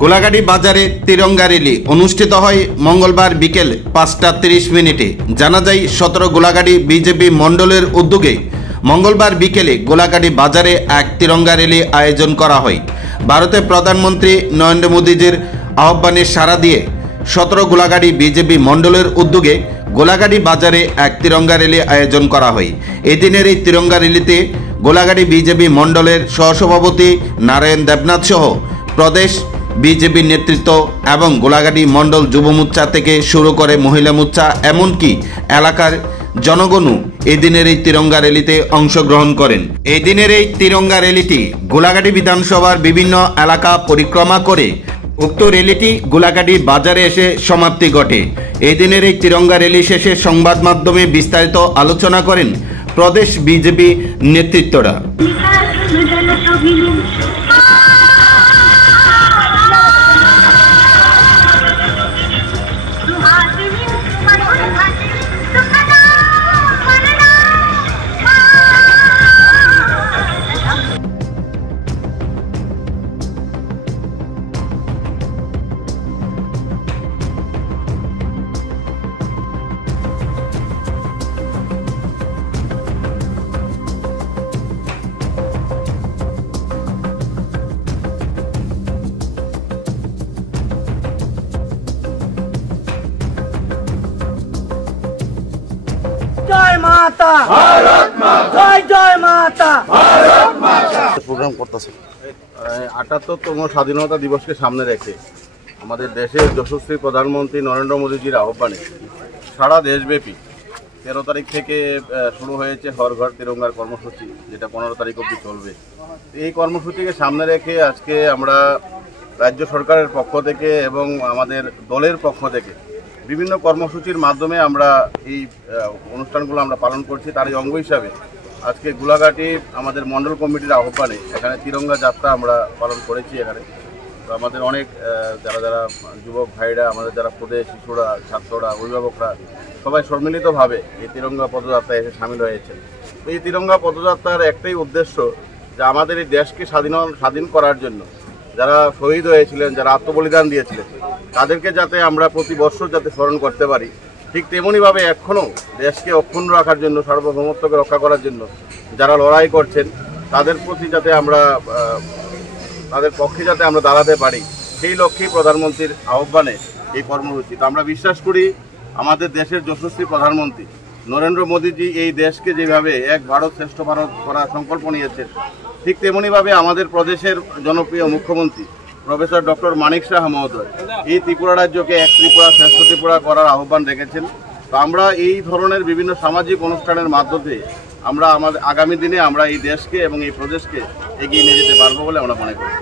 গোলাগাড়ি বাজারে তিরঙ্গা র্যালি অনুষ্ঠিত হয় মঙ্গলবার বিকেল 5:30 জানা যায় 17 গোলাগাড়ি বিজেপি মণ্ডলের উদ্যোগে মঙ্গলবার বিকেলে গোলাগাড়ি বাজারে এক তিরঙ্গা র্যালি আয়োজন করা হয়। ভারতের প্রধানমন্ত্রী নরেন্দ্র মোদীজির আহ্বানে সাড়া দিয়ে 17 গোলাগাড়ি বিজেপি মণ্ডলের উদ্যোগে গোলাগাড়ি বাজারে এক তিরঙ্গা র্যালি আয়োজন করা হয়। এদিনের এই তিরঙ্গা র্যালিতে গোলাগাড়ি বিজেপি মণ্ডলের সহসভাপতি নারায়ণ দেবনাথ সহ প্রদেশ বিজেপির নেতৃত্ব এবং গোলাগাড়ি মণ্ডল যুব মোর্চা থেকে শুরু করে মহিলা মোর্চা এমনকি এলাকার জনগণও এদিনের এই তিরঙ্গা র্যালিতে অংশগ্রহণ করেন। এই দিনের এই তিরঙ্গা র্যালিটি গোলাগাড়ি বিধানসভার বিভিন্ন এলাকা পরিক্রমা করে উক্ত র্যালিটি গোলাগাড়ি বাজারে এসে সমাপ্তি ঘটে। এই দিনের এই তিরঙ্গা র্যালি শেষে সংবাদ মাধ্যমে বিস্তারিত আলোচনা করেন প্রদেশ বিজেপি নেতৃত্বরা। জয় মাতা, ভারত মাতা, জয় মাতা, ভারত মাতা। প্রোগ্রাম করতেছে ৭৮তম স্বাধীনতা দিবসকে সামনে রেখে আমাদের দেশের যশস্বী প্রধানমন্ত্রী নরেন্দ্র মোদীজির আহ্বানে সারা দেশব্যাপী 13 তারিখ থেকে শুরু হয়েছে হর ঘর তিরঙ্গার কর্মসূচি, যেটা 15 তারিখ অবধি চলবে। এই কর্মসূচিকে সামনে রেখে আজকে আমরা রাজ্য সরকারের পক্ষ থেকে এবং আমাদের দলের পক্ষ থেকে বিভিন্ন কর্মসূচির মাধ্যমে আমরা এই অনুষ্ঠানগুলো আমরা পালন করছি। তারই অঙ্গ হিসাবে আজকে গোলাঘাটি আমাদের মণ্ডল কমিটির আহ্বানে এখানে তিরঙ্গা যাত্রা আমরা পালন করেছি। এখানে তো আমাদের অনেক যারা যুবক ভাইরা, আমাদের যারা প্রদেশ শিশুরা, ছাত্ররা, অভিভাবকরা সবাই সম্মিলিতভাবে এই তিরঙ্গা পদযাত্রায় এসে সামিল হয়েছে। এই তিরঙ্গা পদযাত্রার একটাই উদ্দেশ্য যে আমাদের এই দেশকে স্বাধীন করার জন্য যারা শহীদ হয়েছিলেন, যারা আত্মবলিদান দিয়েছিলেন, তাদেরকে যাতে আমরা প্রতি বছর যাতে স্মরণ করতে পারি, ঠিক তেমনইভাবে এখনও দেশকে অক্ষুণ্ণ রাখার জন্য, সার্বভৌমত্বকে রক্ষা করার জন্য যারা লড়াই করছেন তাদের প্রতি যাতে আমরা তাদের পক্ষে যাতে আমরা দাঁড়াতে পারি, সেই লক্ষ্যেই প্রধানমন্ত্রীর আহ্বানে এই কর্মসূচি। তো আমরা বিশ্বাস করি আমাদের দেশের যশস্বী প্রধানমন্ত্রী নরেন্দ্র মোদীজি এই দেশকে যেভাবে এক ভারত শ্রেষ্ঠ ভারত করার সংকল্প নিয়েছেন, ঠিক তেমনইভাবে আমাদের প্রদেশের জনপ্রিয় মুখ্যমন্ত্রী প্রফেসর ডক্টর মানিক সাহা মহোদয় এই ত্রিপুরা রাজ্যকে এক ত্রিপুরা শ্রেষ্ঠ ত্রিপুরা করার আহ্বান রেখেছেন। তো আমরা এই ধরনের বিভিন্ন সামাজিক অনুষ্ঠানের মাধ্যমে আমরা আমাদের আগামী দিনে আমরা এই দেশকে এবং এই প্রদেশকে এগিয়ে নিয়ে যেতে পারবো বলে আমরা মনে করি।